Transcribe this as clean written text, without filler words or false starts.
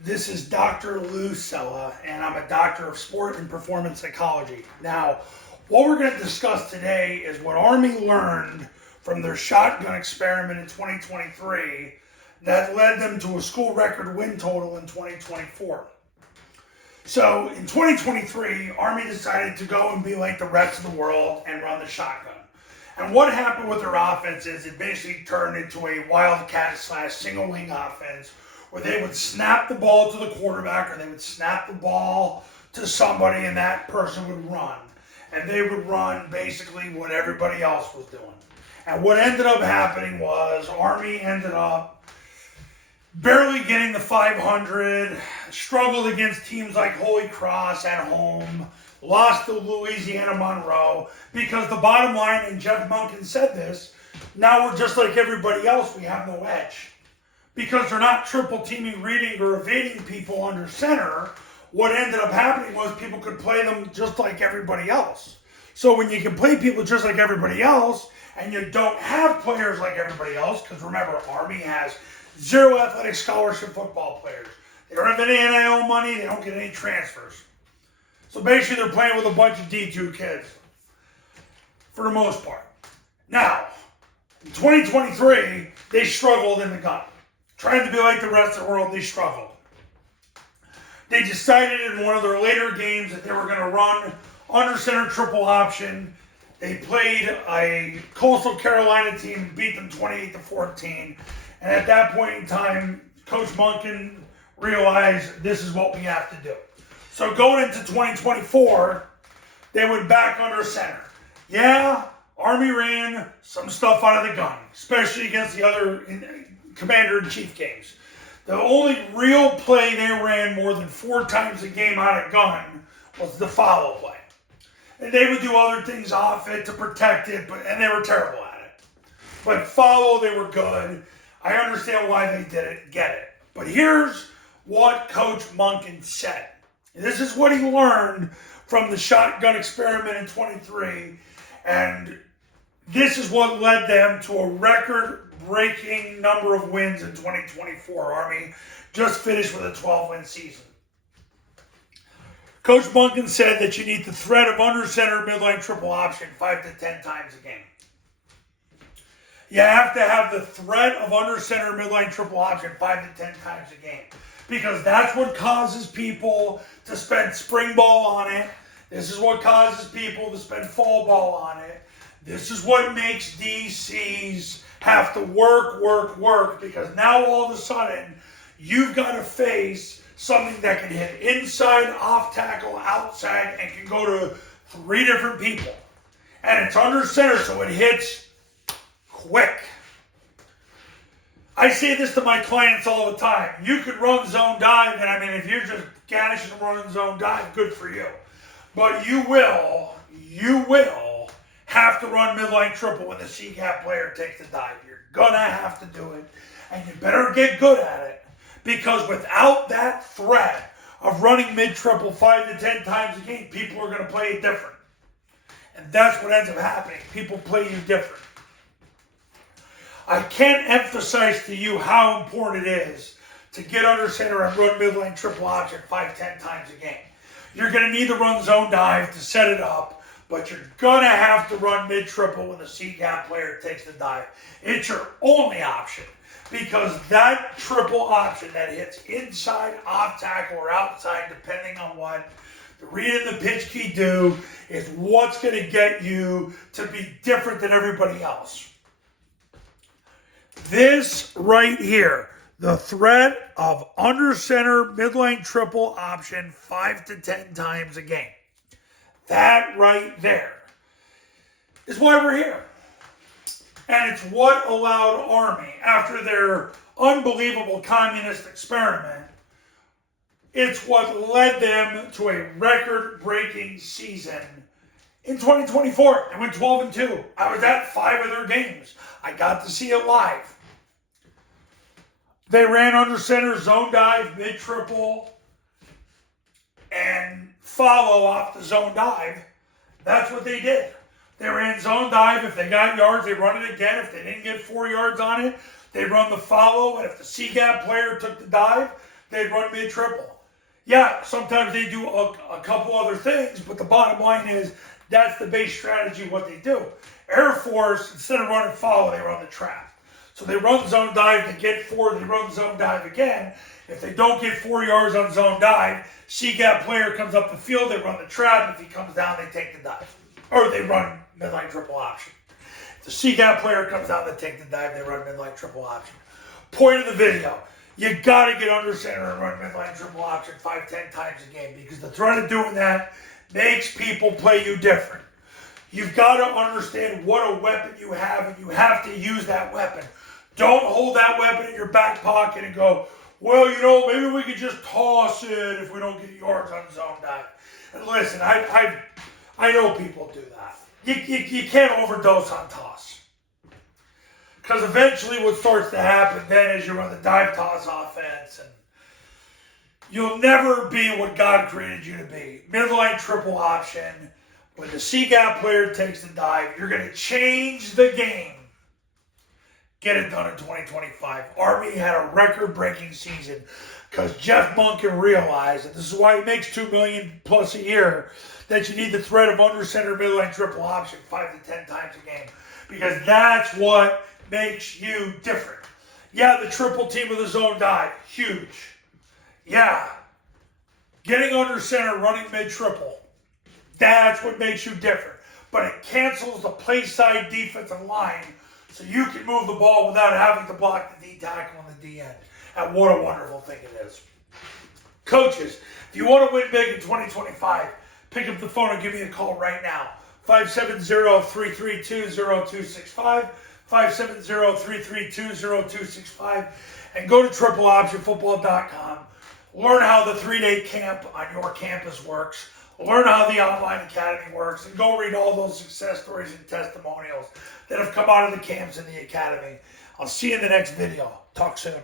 This is Dr. Lou Sella, and I'm a doctor of sport and performance psychology. Now, what we're going to discuss today is what Army learned from their shotgun experiment in 2023 that led them to a school record win total in 2024. So, in 2023, Army decided to go and be like the rest of the world and run the shotgun. And what happened with their offense is it basically turned into a wildcat / single wing offense where they would snap the ball to the quarterback or they would snap the ball to somebody and that person would run. And they would run basically what everybody else was doing. And what ended up happening was Army ended up barely getting the 500, struggled against teams like Holy Cross at home, lost to Louisiana Monroe, because the bottom line, and Jeff Monken said this, now we're just like everybody else, we have no edge. Because they're not triple teaming, reading, or evading people under center, what ended up happening was people could play them just like everybody else. So when you can play people just like everybody else, and you don't have players like everybody else, because remember, Army has 0 athletic scholarship football players. They don't have any NIL money, they don't get any transfers. So basically they're playing with a bunch of D2 kids, for the most part. Now, in 2023, they struggled in the gun. Trying to be like the rest of the world, they struggled. They decided in one of their later games that they were going to run under center triple option. They played a Coastal Carolina team, beat them 28-14. And at that point in time, Coach Monken realized this is what we have to do. So going into 2024, they went back under center. Yeah, Army ran some stuff out of the gun, especially against the other Commander-in-Chief games. The only real play they ran more than 4 times a game out of gun was the follow play. And they would do other things off it to protect it, and they were terrible at it. But follow, they were good. I understand why they did it, get it. But here's what Coach Monken said. And this is what he learned from the shotgun experiment in 23, and this is what led them to a record-breaking number of wins in 2024. Army just finished with a 12-win season. Coach Monken said that you need the threat of under center midline triple option 5 to 10 times a game. You have to have the threat of under center midline triple option 5 to 10 times a game, because that's what causes people to spend spring ball on it. This is what causes people to spend fall ball on it. This is what makes DCs have to work, because now all of a sudden you've got to face something that can hit inside, off tackle, outside, and can go to 3 different people. And it's under center, so it hits quick. I say this to my clients all the time. You could run zone dive, and I mean, if you're just gashing and running zone dive, good for you. But you will have to run midline triple when the C-gap player takes the dive. You're going to have to do it, and you better get good at it, because without that threat of running mid-triple 5 to 10 times a game, people are going to play it different. And that's what ends up happening. People play you different. I can't emphasize to you how important it is to get under center and run midline triple option 5-10 times a game. You're going to need to run zone dive to set it up, but you're going to have to run mid-triple when the C-gap player takes the dive. It's your only option, because that triple option that hits inside, off tackle, or outside, depending on what the read and the pitch key do, is what's going to get you to be different than everybody else. This right here, the threat of under center midline triple option 5 to 10 times a game. That right there is why we're here. And it's what allowed Army, after their unbelievable communist experiment, it's what led them to a record-breaking season in 2024. They went 12-2. I was at 5 of their games. I got to see it live. They ran under center, zone dive, mid-triple, and follow off the zone dive. That's what they did. They ran zone dive. If they got yards, they run it again. If they didn't get 4 yards on it, they run the follow. And if the C-gap player took the dive, they'd run mid-triple. Yeah, sometimes they do a couple other things, but the bottom line is that's the base strategy of what they do. Air Force, instead of running follow, they run the trap. So they run zone dive, they get 4, they run zone dive again. If they don't get 4 yards on zone dive, C-gap player comes up the field, they run the trap. If he comes down, they take the dive. Or they run midline triple option. If the C-gap player comes down, they take the dive, they run midline triple option. Point of the video, you got to get under center and run midline triple option 5-10 times a game, because the threat of doing that makes people play you different. You've got to understand what a weapon you have, and you have to use that weapon. Don't hold that weapon in your back pocket and go, well, you know, maybe we could just toss it if we don't get yards on zone dive. And listen, I know people do that. You can't overdose on toss. Because eventually what starts to happen then is you run the dive toss offense, and you'll never be what God created you to be. Midline triple option. When the C-gap player takes the dive, you're going to change the game. Get it done in 2025. Army had a record-breaking season because Jeff Monken realized, and this is why he makes $2 million plus a year, that you need the threat of under center midline triple option 5 to 10 times a game, because that's what makes you different. Yeah, the triple team with the zone dive, huge. Yeah, getting under center, running mid-triple, that's what makes you different. But it cancels the play side defensive line, so you can move the ball without having to block the D tackle on the D end. And what a wonderful thing it is. Coaches, if you want to win big in 2025, pick up the phone and give me a call right now. 570-332-0265, 570-332-0265, and go to tripleoptionfootball.com. Learn how the 3-day camp on your campus works. Learn how the online academy works, and go read all those success stories and testimonials that have come out of the camps in the academy. I'll see you in the next video. Talk soon.